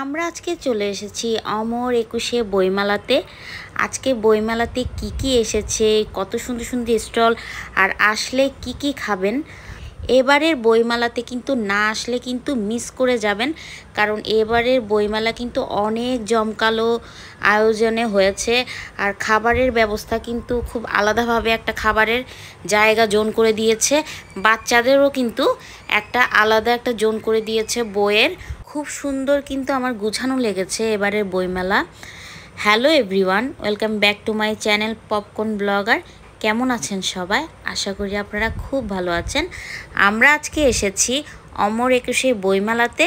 আমরা আজকে চলে এসেছি অমর একুশে বইমেলাতে। আজকে বইমেলাতে কি কি এসেছে, কত সুন্দর সুন্দর স্টল, আর আসলে কি কি খাবেন। এবারের বইমেলাতে কিন্তু না আসলে কিন্তু মিস করে যাবেন, কারণ এবারের বইমেলা কিন্তু অনেক জমকালো আয়োজনে হয়েছে। আর খাবারের ব্যবস্থা কিন্তু খুব আলাদাভাবে একটা খাবারের জায়গা জোন করে দিয়েছে। বাচ্চাদেরও কিন্তু একটা আলাদা একটা জোন করে দিয়েছে বইয়ের। খুব সুন্দর কিন্তু আমার গুছানো লেগেছে এবারের বইমেলা। Hello everyone, welcome back to my channel popcorn blogger. কেমন আছেন সবাই? আশা করি আপনারা খুব ভালো আছেন। আমরা আজকে এসেছি অমর একুশে বইমেলাতে।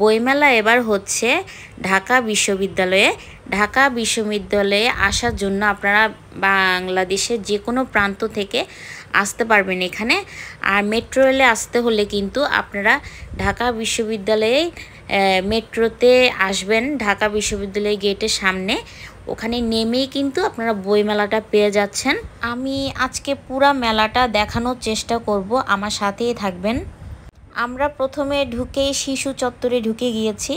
বইমেলা এবার হচ্ছে ঢাকা বিশ্ববিদ্যালয়ে। ঢাকা বিশ্ববিদ্যালয়ে আসার জন্য আপনারা বাংলাদেশের যে কোনো প্রান্ত থেকে আসতে পারবেন এখানে। আর মেট্রো রেলে আসতে হলে কিন্তু আপনারা ঢাকা বিশ্ববিদ্যালয়ে মেট্রোতে আসবেন, ঢাকা বিশ্ববিদ্যালয় গেটের সামনে। ওখানে নেমেই কিন্তু আপনারা বইমেলাটা পেয়ে যাচ্ছেন। আমি আজকে পুরা মেলাটা দেখানোর চেষ্টা করব, আমার সাথেই থাকবেন। আমরা প্রথমে ঢুকেই শিশু চত্বরে ঢুকে গিয়েছি।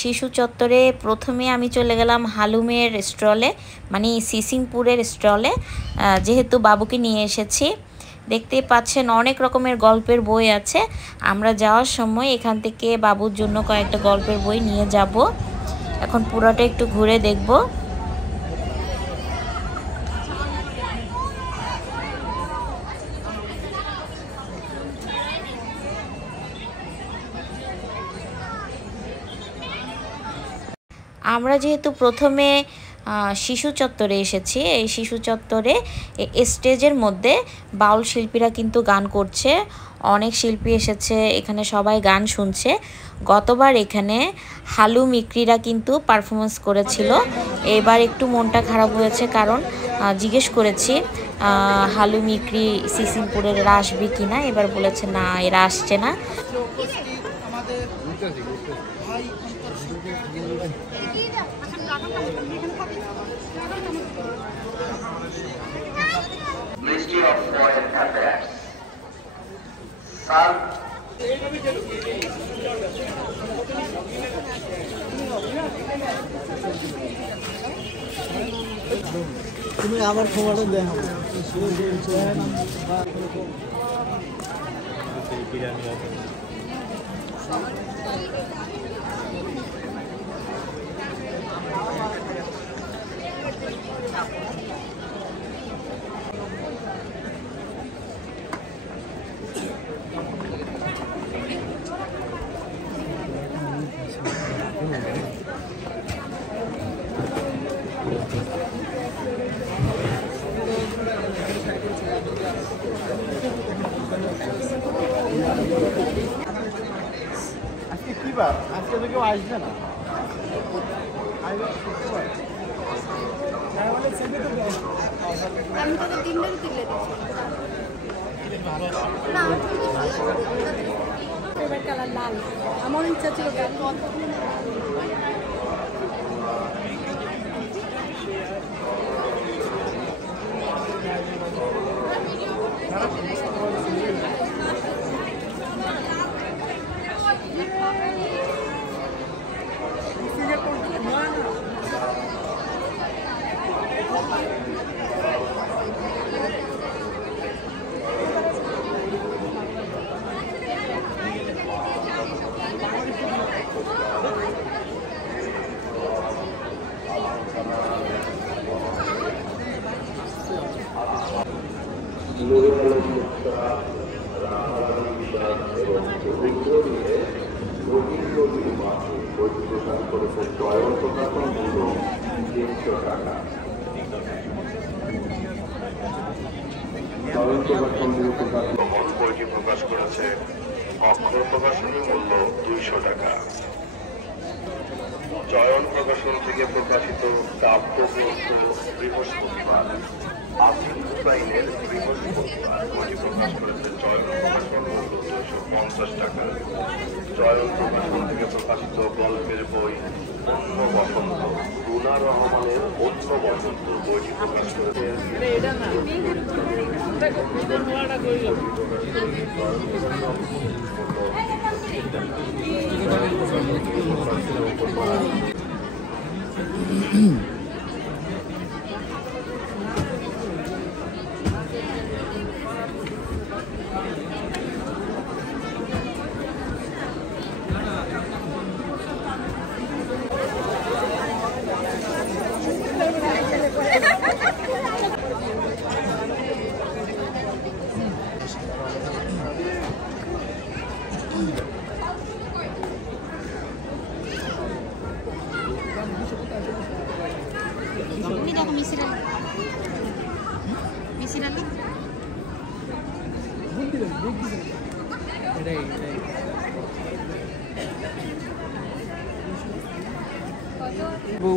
শিশু চত্বরে প্রথমে আমি চলে গেলাম হালুমের স্টলে, মানে সিসিমপুরের স্টলে, যেহেতু বাবুকে নিয়ে এসেছি। দেখতেই পাচ্ছেন অনেক রকমের গল্পের বই আছে। আমরা যাওয়ার সময় এখান থেকে বাবুর জন্য কয়েকটা গল্পের বই নিয়ে যাব। এখন পুরোটা একটু ঘুরে দেখব। আমরা যেহেতু প্রথমে শিশু চত্বরে এসেছি, এই শিশু চত্বরে স্টেজের মধ্যে বাউল শিল্পীরা কিন্তু গান করছে। অনেক শিল্পী এসেছে এখানে, সবাই গান শুনছে। গতবার এখানে হালু মিক্রিরা কিন্তু পারফরমেন্স করেছিল। এবার একটু মনটা খারাপ হয়েছে, কারণ জিজ্ঞেস করেছি হালু মিক্রি সিসিমপুরের এরা আসবে কি না। এবার বলেছে না, এরা আসছে না। Ministry of Foreign Affairs. Sir. তুমি আবার খবরটা দেখো। আজকে কি বার? আজকে তো কেউ আসবে না। আমি তো 3 দিন তুলে দিয়েছি না, ফেভারিট কালার লাল। আমার ইচ্ছা ছিল বইটি প্রকাশ করেছে অক্ষর প্রকাশনী, মূল্য 200 টাকা। চয়ন প্রকাশন থেকে প্রকাশিত কাব্যগ্রন্থ বৃহস্পতিবার, আসিফ হুসাইনের বৃহস্পতিবার বইটি প্রকাশ করেছে চয়ন প্রকাশন, মূল্য 250 টাকা। চয়ন প্রকাশন থেকে প্রকাশিত গল্পের বই অন্য বসন্ত, রুনা রহমানের অন্য বসন্ত বইটি প্রকাশ করেছে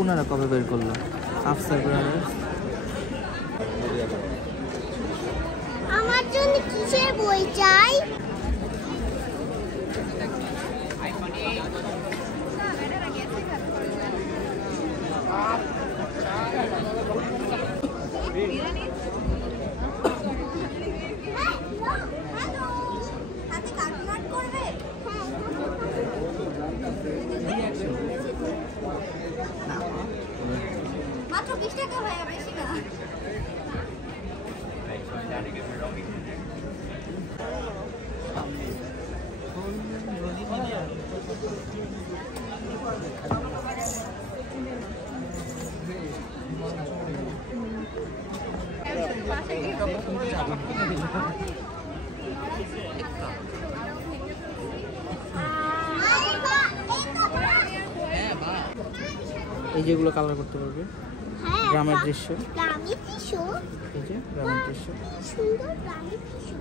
ওনারা কবে বের করলো আফসার ব্রাদার্স? আমার জন্য কিসের বই চাই? মাত্র 20 টাকা ভাইয়া, বেশি না। এই যেগুলো কালার করতে পারবে, গ্রামের দৃশ্য, গ্রামের দৃশ্য, এই যে গ্রামের দৃশ্য, সুন্দর গ্রামের দৃশ্য।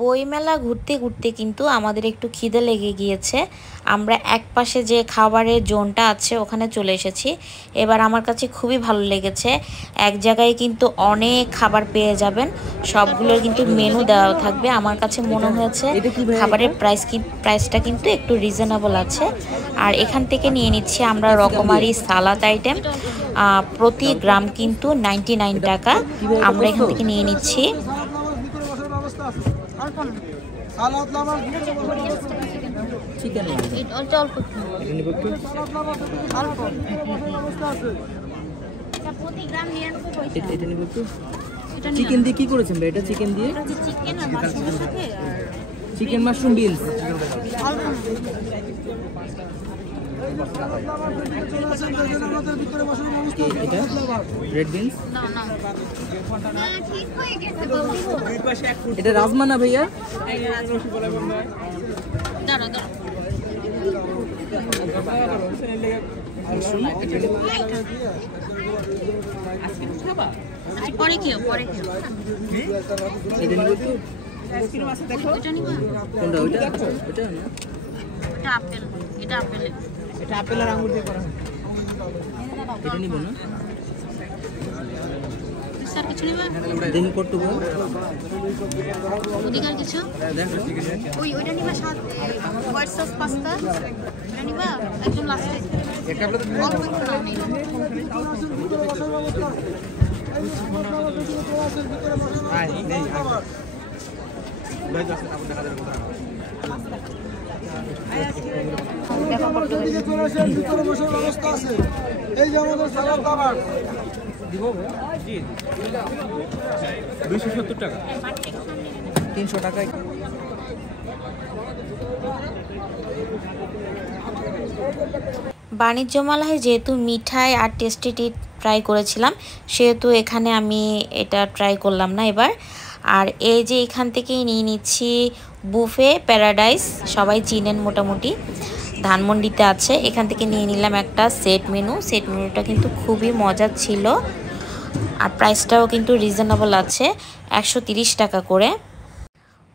বইমেলা ঘুরতে ঘুরতে কিন্তু আমাদের একটু খিদে লেগে গিয়েছে। আমরা এক পাশে যে খাবারের জোনটা আছে ওখানে চলে এসেছি। এবার আমার কাছে খুবই ভালো লেগেছে, এক জায়গায় কিন্তু অনেক খাবার পেয়ে যাবেন, সবগুলোর কিন্তু মেনু দেওয়া থাকবে। আমার কাছে মনে হয়েছে খাবারের প্রাইসটা কিন্তু একটু রিজনেবল আছে। আর এখান থেকে নিয়ে নিচ্ছি আমরা রকমারি সালাদ আইটেম, প্রতি গ্রাম কিন্তু 99 টাকা। আমরা এখান থেকে নিয়ে নিচ্ছি। চিকেন চিকেন দিয়ে কি করেছেন ভাই? এটা চিকেন দিয়ে চিকেন মাশরুম বিনস, এটা রেড বিনস, এটা রাজমা না ভাইয়া? পরে খেও, পরে খেও। এটা নিব তো? এটা নিবা? কোনটা? ওইটা ওইটা না, এটা আপেল, এটা আপেল, এটা আপেল আর আঙ্গুর দিয়ে করা হয়। এটা নিব না? স্যার কিছু নিবা? দেন পর্তুগাল অধিকার কিছু? ওইটা নিবা, হোয়াইট সস পাস্তা এটা নিবা একদম লাস্টে। অল্প একটু নাও, নিবা। এই যে আমাদের সালাদ খাবার দিব 270 টাকা, 300 টাকায়। বাণিজ্য মেলায় যেহেতু মিঠাই আর টেস্টি ট্রাই করেছিলাম, সেহেতু এখানে আমি এটা ট্রাই করলাম না এবার। আর এই যে এখান থেকেই নিয়ে নিচ্ছি বুফে প্যারাডাইস, সবাই চিনেন মোটামুটি, ধানমন্ডিতে আছে। এখান থেকে নিয়ে নিলাম একটা সেট মেনু। সেট মেনুটা কিন্তু খুবই মজার ছিল, আর প্রাইসটাও কিন্তু রিজনেবল আছে, 130 টাকা করে।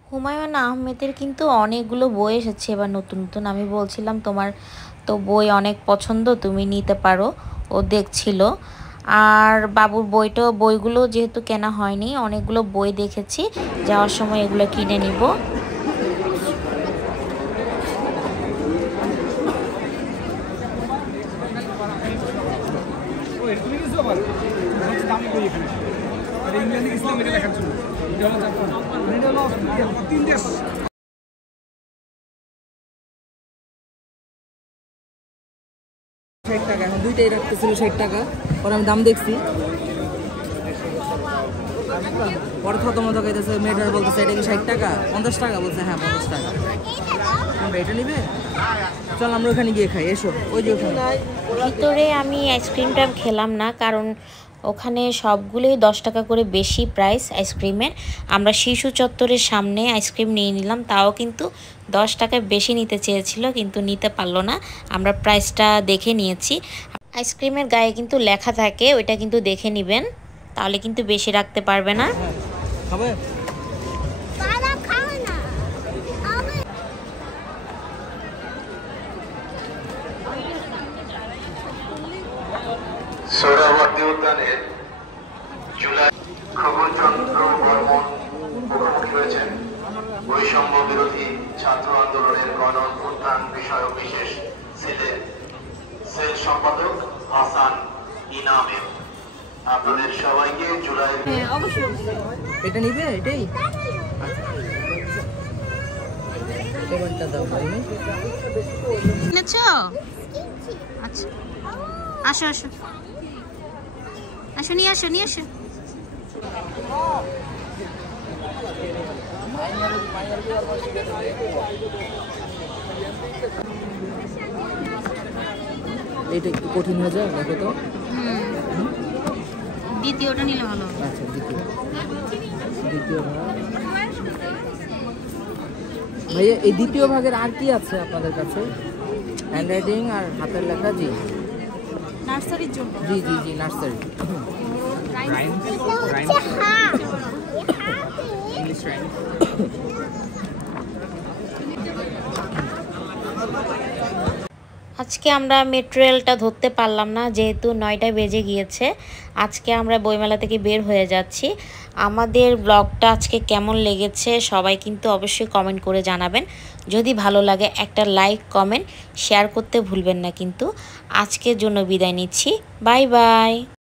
হুমায়ুন আহমেদের কিন্তু অনেকগুলো বই এসেছে এবার নতুন নতুন। আমি বলছিলাম তোমার তো বই অনেক পছন্দ, তুমি নিতে পারো, ও দেখছিল। আর বাবুর বইগুলো যেহেতু কেনা হয়নি, অনেকগুলো বই দেখেছি, যাওয়ার সময় এগুলো কিনে নিব। ইংল্যান্ডে গেছিলাম এটা দেখার জন্য। 60 টাকা, এখন দুইটাই রাখতেছিল 60 টাকা। পরে আমি দাম দেখছি, পরে থতমত খাইতেছে। মেয়েটার বলতেছে এটা কি 60 টাকা, 50 টাকা বলছে। হ্যাঁ 50 টাকা। আমরা এটা নিবে, চল আমরা ওখানে গিয়ে খাই। এসো, ওই যে ওখানে। ভিতরে আমি আইসক্রিমটা খেলাম না, কারণ ওখানে সবগুলোই 10 টাকা করে বেশি প্রাইস আইসক্রিমের। আমরা শিশু চত্বরের সামনে আইসক্রিম নিয়ে নিলাম, তাও কিন্তু 10 টাকা বেশি নিতে চেয়েছিল, কিন্তু নিতে পারলো না। আমরা প্রাইসটা দেখে নিয়েছি। আইসক্রিমের গায়ে কিন্তু লেখা থাকে, ওইটা কিন্তু দেখে নেবেন, তাহলে কিন্তু বেশি রাখতে পারবে না। খাবে? বাবা খাও না আমি সোহরাওয়ার্দী উদ্যানের জুলাই খবরচন্দ্র বর্মন মুখোমুখি হয়েছেন বৈষম্য বিরোধী ছাত্র আন্দোলনের গণ অভ্যুত্থান বিষয়ক বিশেষ সেল সম্পাদক হাসান ইনামের। আপনাদের সবাইকে জুলাই এটা নিবে? এটাই এবারটা দাও ভাই। কিনেছো? আচ্ছা, আসো আসো আসো, নিয়ে আসো নিয়ে আসো। এটা একটু কঠিন হয়ে যায়, দেখো তো। দ্বিতীয়টা নিলে ভালো। আচ্ছা, দ্বিতীয় ভাগ। ভাইয়া এই দ্বিতীয় ভাগের আর কি আছে আপনাদের কাছে? হ্যান্ড রাইটিং আর হাতের লেখা? জি নার্সারির জন্য জি জি জি, নার্সারি। আজকে আমরা মেট্রো রেলটা ধরতে পারলাম না, যেহেতু 9টা বেজে গিয়েছে। আজকে আমরা বইমেলা থেকে বের হয়ে যাচ্ছি। আমাদের ব্লগটা আজকে কেমন লেগেছে সবাই কিন্তু অবশ্যই কমেন্ট করে জানাবেন। যদি ভালো লাগে একটা লাইক, কমেন্ট, শেয়ার করতে ভুলবেন না। কিন্তু আজকের জন্য বিদায় নিচ্ছি। Bye bye.